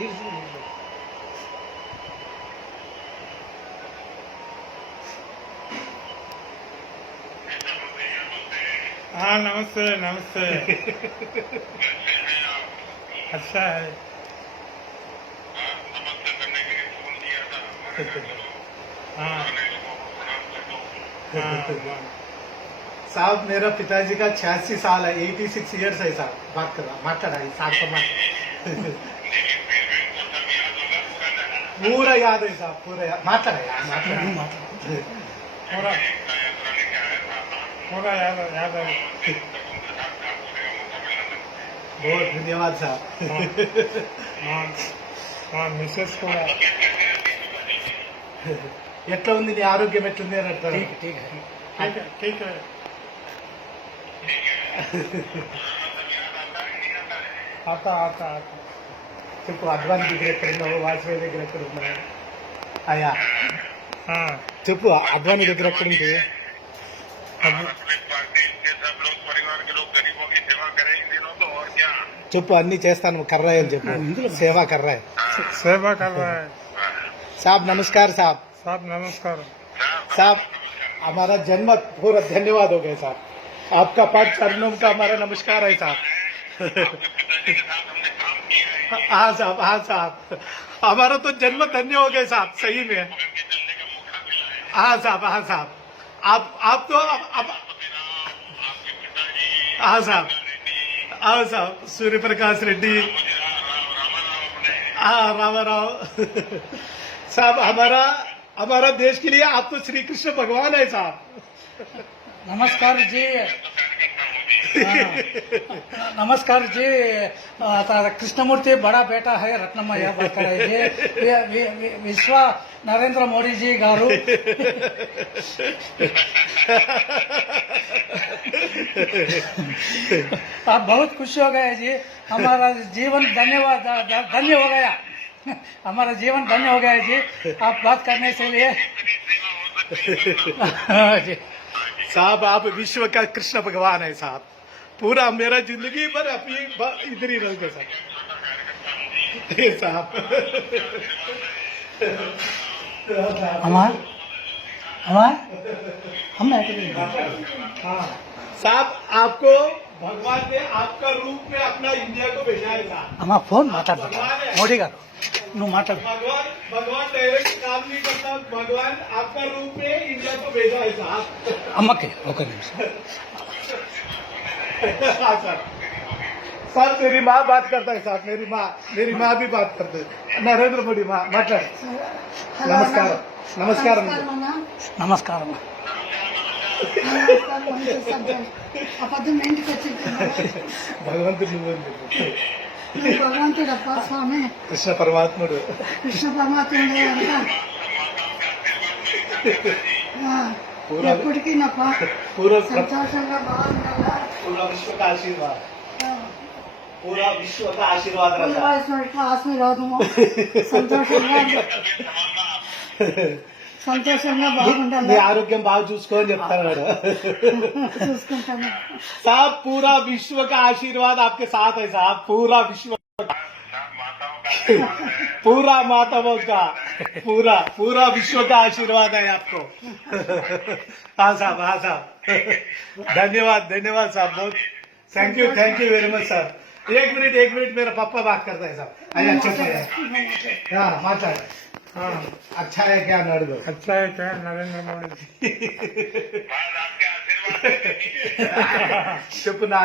हाँ नमस्ते नमस्ते। अच्छा है। हाँ। हाँ, हाँ। साहब मेरा पिताजी का छियासी साल है एटी सिक्स ईयर्स है साहब। बात कर रहा माता साहब का मास्टर पूरा याद है साहब पूरा याद मास्टर है यार मास्टर है पूरा पूरा याद याद है बहुत धन्यवाद साहब हाँ हाँ మిస్సెస్ కూడా ఎట్లా ఉంది నీ ఆరోగ్యం ఎట్లుంది అని అంటారు ठीक है ठीक है आता आता आता చెప్పు అడ్వాన్స్ దగ్గర ఎక్కడ ఉన్నావు వాజ్పేయి దగ్గర ఎక్కడ ఉన్నావు అయ్యా हाँ చెప్పు అద్వాని దగ్గర ఎక్కడ ఉంది पार्टी के सब लोग परिवार के लोग गरीबों की सेवा करें इन दिनों तो और क्या చెప్పు అన్ని చేస్తాను కర్రాయి అని చెప్పు సేవా కర్రాయి सेवा कर रहा है साहब नमस्कार साहब साहब नमस्कार साहब हमारा जन्म पूरा धन्यवाद हो गए साहब आपका पद चरणों का हमारा नमस्कार है साहब है हाँ साहब हाँ साहब। हमारा तो जन्म धन्य हो गए साहब, सही में। है हाँ साहब हाँ साहब। आप आप तो हाँ साहब। हाँ साहब सूर्य प्रकाश रेड्डी। मुझे रामाराव। अपने हाँ साहब, हमारा हमारा देश के लिए आप तो श्री कृष्ण भगवान है साहब। नमस्कार जी। हाँ, नमस्कार जी। कृष्णमूर्ति बड़ा बेटा है वि- विश्व नरेंद्र मोदी जी गारू। आप बहुत खुश हो गए जी। हमारा जीवन धन्यवाद धन्य हो गया। हमारा जीवन धन्य हो गया जी। आप बात करने के लिए। हाँ जी। साहब आप विश्व का कृष्ण भगवान है साहब। पूरा मेरा ज़िंदगी भर आप इधर ही रहते साहब। हाँ। साहब। आपको भगवान ने आपका रूप में अपना इंडिया को भेजा है साहब। हमारा फ़ोन माता मोदी का। నువ్వు మాట్లాడు भगवान भगवान डायरेक्ट काम नहीं करता भगवान आपका रूप में इंडिया को भेजा है साहब అమ్మకి ఒక నిమిషం हाँ, सर सर मेरी माँ बात करता है साहब मेरी माँ मेरी माँ भी बात करते हैं नरेंद्र मोदी माँ मतलब హలో నమస్కారం నమస్కారం అన్నా. నమస్కారం నమస్కారం మంచి సబ్జెక్ట్. ఆ పొద్దున్న ఇంటికి వచ్చింది భగవంతుడు నువ్వు అని చెప్పు. ಭಗವಂತ ಗಪ್ಪಾ ಸ್ವಾಮಿ ವಿಶ್ವ ಪರಮಾತ್ಮರು ವಿಶ್ವ ಪರಮಾತ್ಮನೇ ಅಣ್ಣ ಪೂರ ಕುಡಿಕಿನಪ್ಪ. ಪೂರ್ವ ಸತ್ತಾರ್ಶಂಕ ಬಾನ್ ಅನ್ನ ಪೂರ ವಿಶ್ವಕ ಆಶೀರ್ವಾದ ಪೂರ ವಿಶ್ವಕ ಆಶಿರ್ವಾದ್ ಆಸ್ಮತುಮೋತ సంతోషంగా నీ బాగుండాలి ఆరోగ్యం బాగా చూసుకో అని చెప్తాను వాడు చూసుకుంటాను साहब पूरा विश्व का आशीर्वाद आपके साथ है साहब पूरा विश्व माताओं का आशीर्वाद है पूरा माताओं का पूरा पूरा विश्व का आशीर्वाद है आपको हाँ साहब हाँ साहब धन्यवाद धन्यवाद साहब बहुत thank you thank you very much sir एक मिनट एक मिनट मेरा पापा बात करता है साहब अरे अच्छा है हाँ माता हाँ अच्छा है क्या नड़ दो अच्छा है क्या नरेंद्र मोदी जी? बाद आपके आशीर्वाद से चुप ना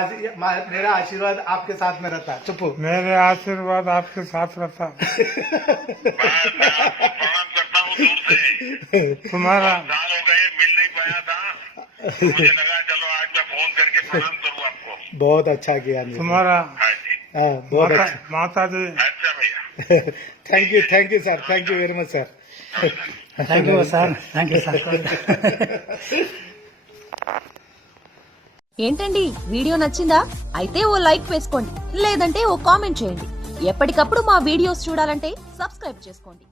मेरा आशीर्वाद आपके साथ में रहता चुप मेरे आशीर्वाद आपके साथ रहता हूँ। तुम्हारा साल हो गए मिल नहीं पाया था मुझे लगा चलो आज मैं फ़ोन करके प्रणाम करूँ आपको बहुत अच्छा किया तुम्हारा हाँ बहुत माता अच्छा। माता जी। अच्छा भैया। Thank you thank you sir thank you very much sir thank you sir thank you sir ఏంటండి? వీడియో నచ్చిందా? అయితే ఓ లైక్ వేసుకోండి. లేదంటే ఓ కామెంట్ చేయండి. ఎప్పటికప్పుడు మా వీడియోస్ చూడాలంటే సబ్స్క్రైబ్ చేసుకోండి.